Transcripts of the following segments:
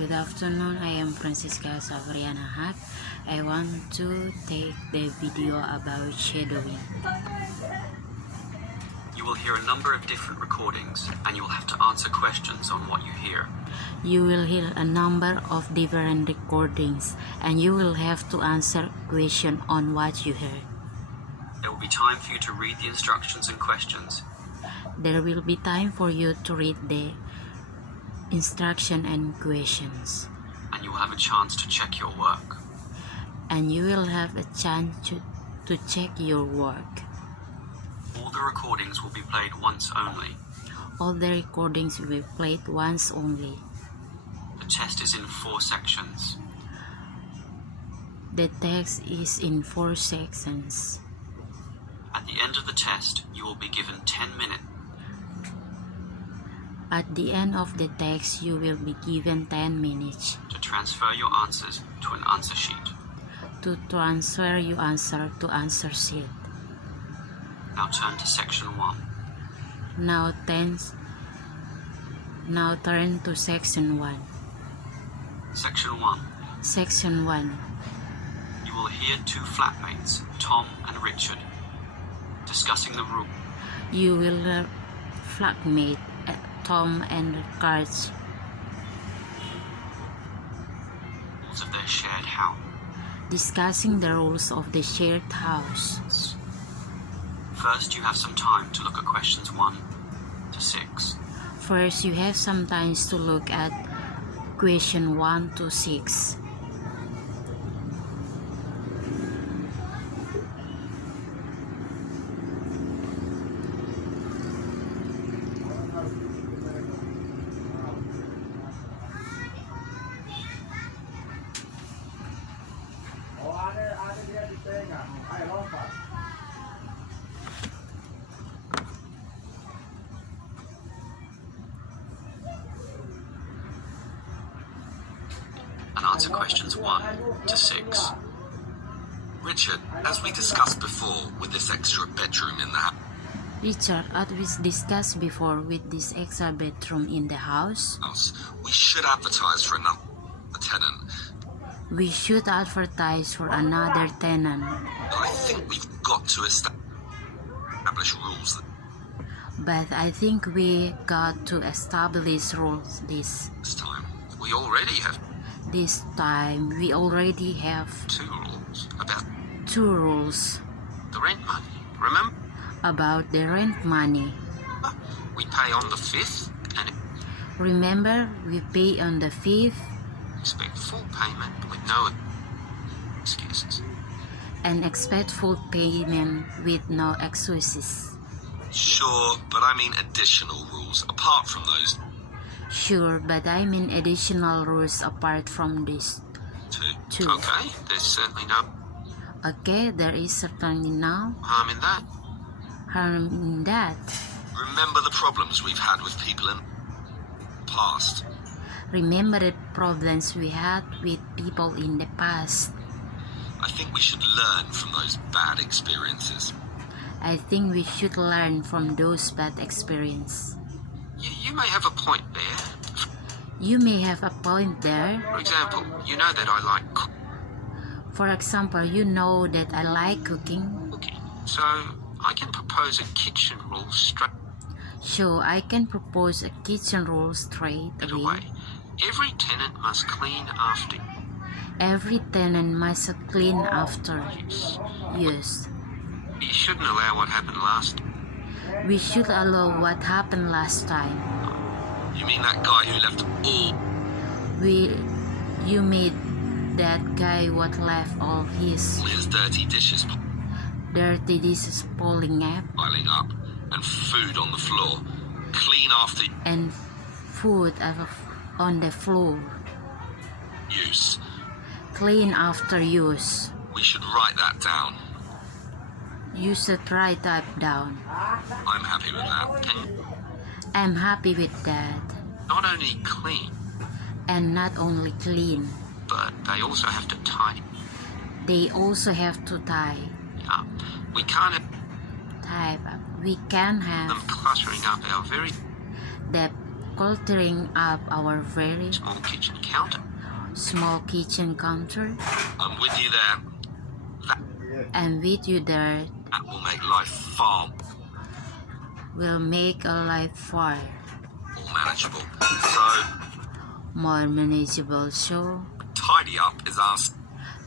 Good afternoon, I am Francisca Savriana Haq. I want to take the video about shadowing. You will hear a number of different recordings and you will have to answer questions on what you hear. You will hear a number of different recordings and you will have to answer questions on what you heard. There will be time for you to read the instructions and questions. There will be time for you to read the instruction and questions. And you will have a chance to check your work. And you will have a chance to check your work. All the recordings will be played once only. All the recordings will be played once only. The test is in 4 sections. The text is in 4 sections. At the end of the test, you will be given 10 minutes. At the end of the text, you will be given 10 minutes to transfer your answers to an answer sheet. To transfer your answer to answer sheet. Now turn to section 1. Now turn to section 1. Section 1. Section 1. You will hear 2 flatmates, Tom and Richard, discussing the rule. You will hear flatmate Tom and Cards of their shared house. Discussing the rules of the shared house. First, you have some time to look at questions 1 to 6. First, you have some time to look at question 1 to 6. And answer questions 1 to 6. Richard, as we discussed before, with this extra bedroom in the house. Richard, as we discussed before with this extra bedroom in the house, we should advertise for another tenant. We should advertise for another tenant. I think we've got to establish rules. But I think we got to establish rules this time. We already have. This time we already have 2 rules about 2 rules. The rent money. Remember? About the rent money. We pay on the 5th and remember, we pay on the 5th. Expect full payment with no excuses. And expect full payment with no excuses. Sure, but I mean additional rules apart from those. Sure, but I mean additional rules apart from these 2. Okay, there's certainly no. Okay, there is certainly no harm in that. Remember the problems we've had with people in the past. Remember the problems we had with people in the past. I think we should learn from those bad experiences. I think we should learn from those bad experiences. You may have a point there. You may have a point there. For example, you know that I like cooking. For example, you know that I like cooking. So I can propose a kitchen rule straight. So I can propose a kitchen rule straight away. Every tenant must clean after. Every tenant must clean after use. We shouldn't allow what happened last. We should allow what happened last time. You mean that guy who left all? You made that guy what left all his dirty dishes piling up, and food on the floor. Clean after and food on the floor. Use. Clean after use. We should write that down. You should write that down. I'm happy with that. I'm happy with that. Not only clean. And not only clean. But they also have to tie. They also have to tie. Yeah. We can't have. We can have them cluttering up our very. That cluttering up our very small kitchen counter. small kitchen counter, I'm with you there. and with you there That will make life far will make a life far more manageable. So, more manageable. So, tidy up is our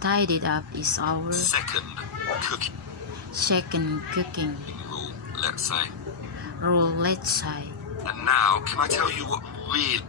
tidied up is our second cooking second cooking rule, let's say. rule, let's say. And now, can I tell you what really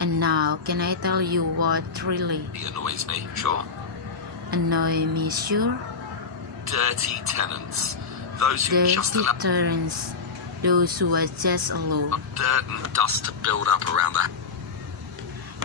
And now, can I tell you what really annoys me? Sure. annoy me? Sure. Dirty tenants. Those who just Dirty allow turns, those who are just alone, dirt and dust to build up around the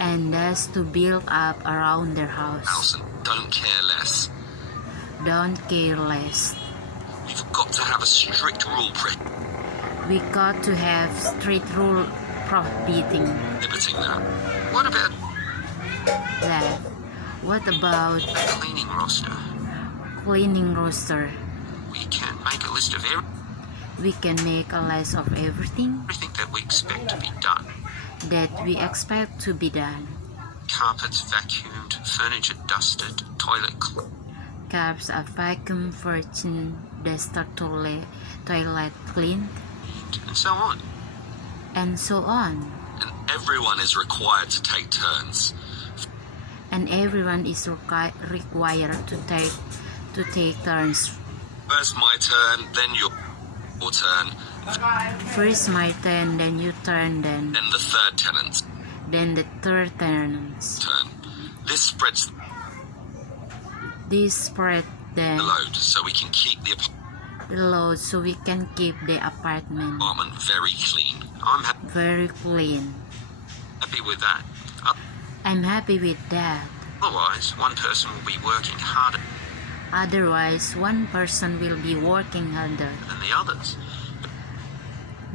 and dust to build up around their house. house and don't care less. Don't care less. We've got to have a strict rule We got to have strict rule prohibiting prohibiting that. What about that. What about A cleaning roster. cleaning roster? We can make a list of We can make a list of everything everything that we expect to be done. that we expect to be done. Carpets vacuumed, furniture dusted, toilet cleaned, Cups are vacuum, fortune, duster, toilet cleaned, and so on. and so on. and everyone is required to take turns. And everyone is required to take turns. First my turn, then your turn, First my turn, then you turn, then the third tenant's then the third tenant's. turn. This spreads This spread the load so we can keep the the load so we can keep the apartment apartment very clean. I'm very clean. happy with that. I'm happy with that. Otherwise, one person will be working harder Otherwise, one person will be working harder than the others.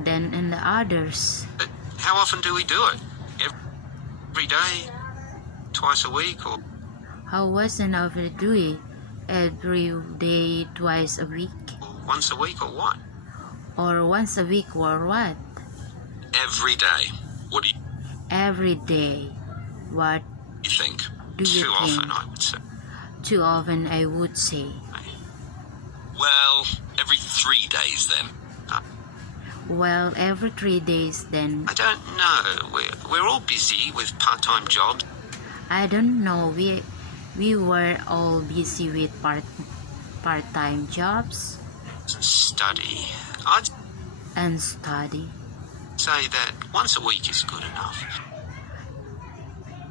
than in the others. But how often do we do it? Every day? Twice a week? Or How wasn't overdo it? Every day, twice a week, once a week, or what? or once a week, or what? Every day. What do Every day. What you think? do you Too think? often, I would say. Too often, I would say. Well, every 3 days then. Well, every 3 days then. I don't know. We're all busy with part-time jobs. I don't know. We were all busy with part-time jobs And study. I'd and study. say that once a week is good enough.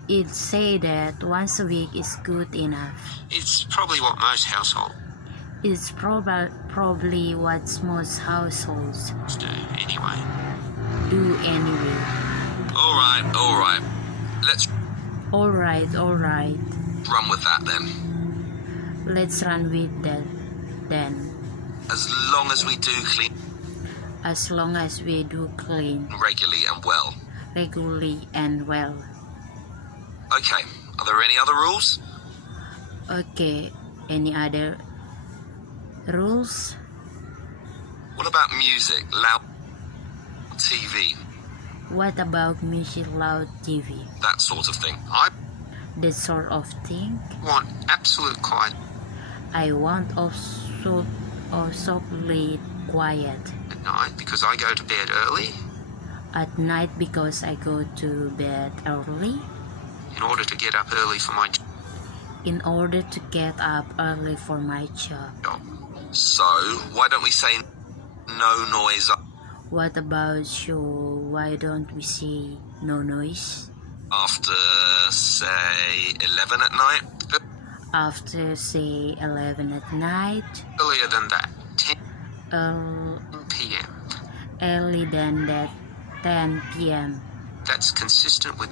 It'd say that once a week is good enough. It's probably what most households It's probably what most households do anyway. do anyway. All right. Let's Alright. run with that then. Let's run with that then. As long as we do clean As long as we do clean regularly and well. regularly and well. Okay, are there any other rules? Okay, any other rules? What about music, loud TV, What about music, loud TV? that sort of thing? I That sort of thing? want absolute quiet I want also quiet at night because I go to bed early at night because I go to bed early in order to get up early for my in order to get up early for my job. job. So, why don't we say no noise What about you? Why don't we say no noise after, say, 11 at night? after say 11 at night? Earlier than that, 10 Early p.m. early than that 10 p.m. That's consistent with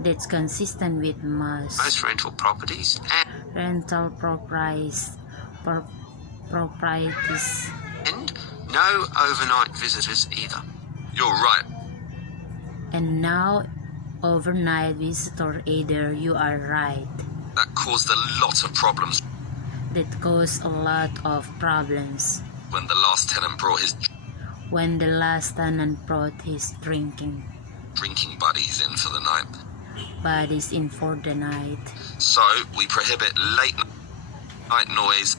That's consistent with most most rental properties and rental properties no overnight visitors either. You're right. and now overnight visitor either. You are right. That caused a lot of problems That caused a lot of problems when the last tenant brought his when the last tenant brought his drinking. drinking buddies in for the night. Buddies in for the night. So we prohibit late night noise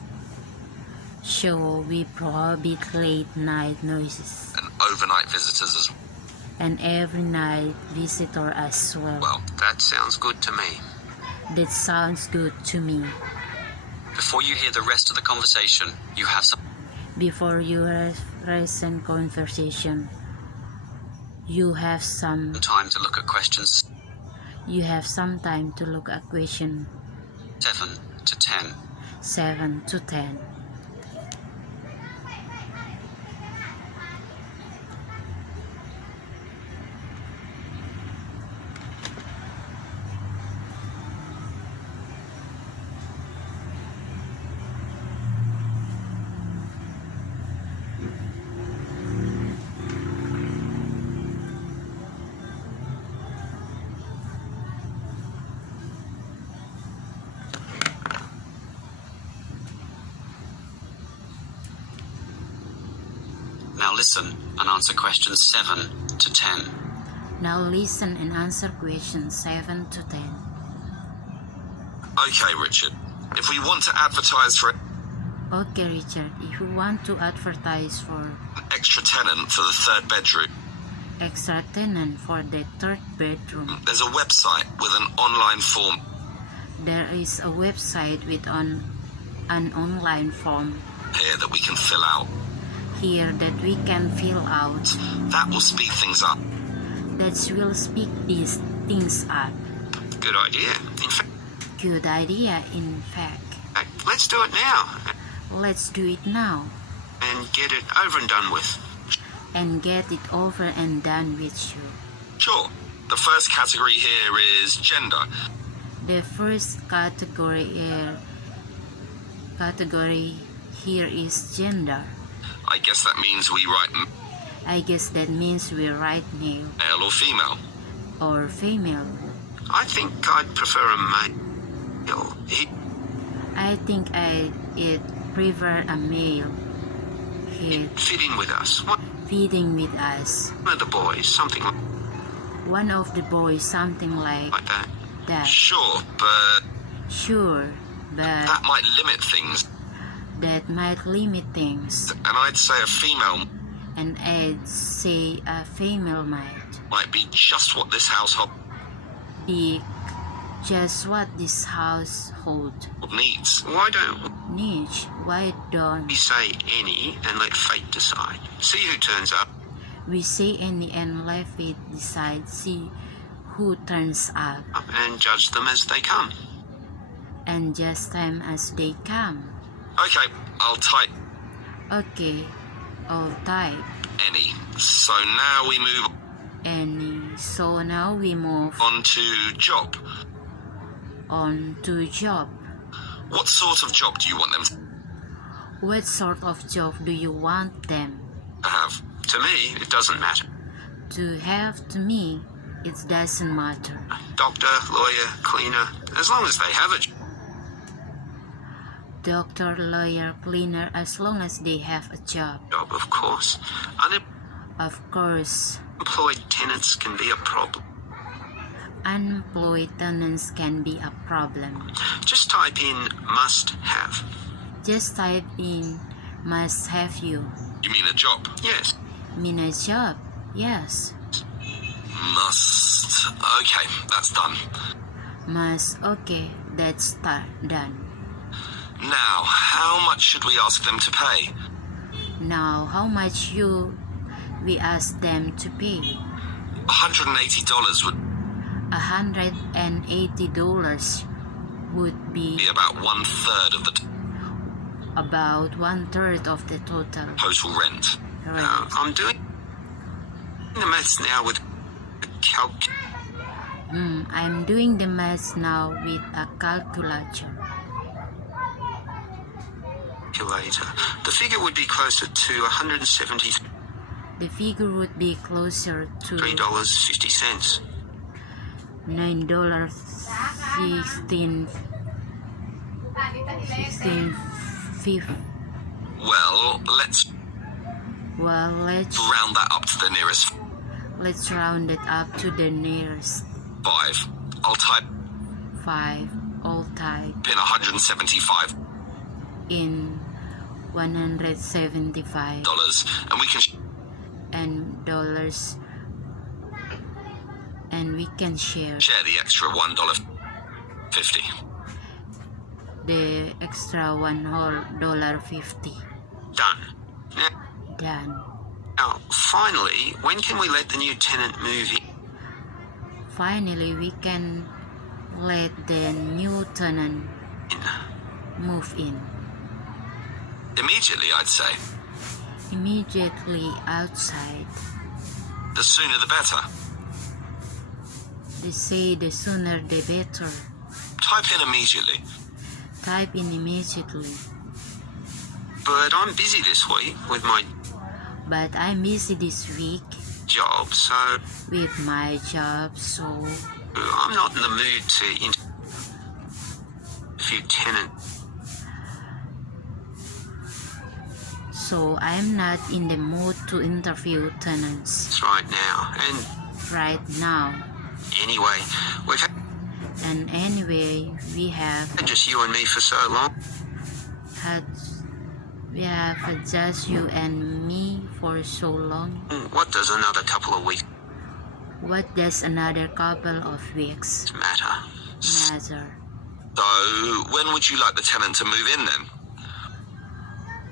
So we prohibit late night noises and overnight visitors as and every night visitor as well. well. That sounds good to me. That sounds good to me. Before you hear the rest of the conversation, you have some Before your recent conversation, you have some time to look at questions time to look at question 7 to 10. 7 to 10. Now listen and answer questions 7 to 10. Now listen and answer questions 7 to 10. Okay, Richard. If we want to advertise for Okay, Richard, if you want to advertise for an extra tenant for the third bedroom, extra tenant for the third bedroom, there's a website with an online form there is a website with an online form here that we can fill out. here that we can fill out. That will speed things up. That will speed these things up. Good idea. In fact, Good idea, in fact. let's do it now Let's do it now and get it over and done with. and get it over and done with you. Sure. The first category here is gender. The first category here is gender. I guess that means we write I guess that means we write male male or female. or female. I think I'd prefer a male. I think I'd prefer a male. He'd Fit in with us. One feeding with us. of the boys, something One of the boys, something like like that. that. Sure, but Sure, but that might limit things. that might limit things. And I'd say a female And I'd say a female might be just what this household be just what this household needs. Why don't needs. Why don't we say any and let fate decide? See who turns up. we say any and let it decide? See who turns up And judge them as they come. and just time as they come. Okay, I'll type Okay, all type any. So now we move any. So now we move on to job. on to job. What sort of job do you want them What sort of job do you want them to have? To me, it doesn't matter. to have? To me, it doesn't matter. Doctor, lawyer, cleaner, as long as they have a Doctor, lawyer, cleaner, as long as they have a job. job, of course. Of course, Unemployed tenants can be a problem. unemployed tenants can be a problem. Just type in must have. Just type in must have you. You mean a job? Yes. Mean a job? Yes. Must. Okay, that's done. Must. Okay, that's done. Now, how much should we ask them to pay? Now, how much we ask them to pay? $180 would $180 would be be about 1/3 of the about 1/3 of the total total rent. rent. I'm doing the maths now with a I'm doing the math now with a calculator. calculator. The figure would be closer to $173.50. The figure would be closer to $9.15. Well, let's Well, let's round that up to the nearest Let's round it up to the nearest. 5. I'll type 5. All type in 175 in $175 dollars, and we can and dollars, and we can share share the extra $1.50. the extra $1.50. Done. Done. Now, finally, when can we let the new tenant move in? Finally, we can let the new tenant move in. Immediately, I'd say. Immediately outside. The sooner the better. They say the sooner the better. Type in immediately. Type in immediately. But I'm busy this week with my But I'm busy this week job, so with my job, so I'm not in the mood to interview tenants. So I'm not in the mood to interview tenants Right now. And right now. anyway, we've And anyway, we have had just you and me for so long. just you and me for so long. What does another couple of weeks What does another couple of weeks matter? matter? So, when would you like the tenant to move in then?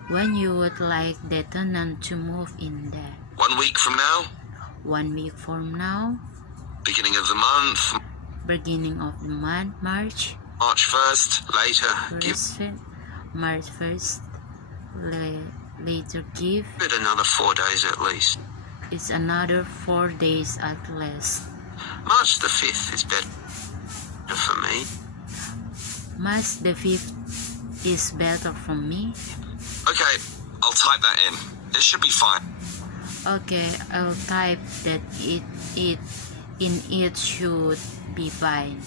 When you would like the tenant to move in there? 1 week from now? 1 week from now? Beginning of the month? Beginning of the month, March? March 1st? Later? Give March 1st. Later give. it another 4 days at least. It's another 4 days at least. March the 5th is better for me. March the 5th is better for me. Okay, I'll type that in. It should be fine. Okay, I'll type that it should be fine.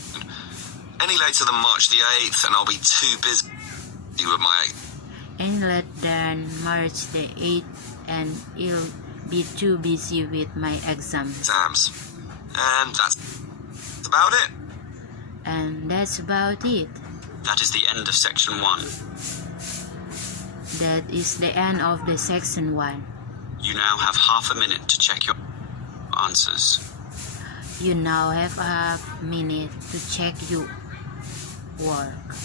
Any later than March the 8th and I'll be too busy with my And let then March the 8th and I'll be too busy with my exams. exams. And that's about it. And that's about it. That is the end of section 1. That is the end of the section 1. You now have half a minute to check your answers. You now have a minute to check your work.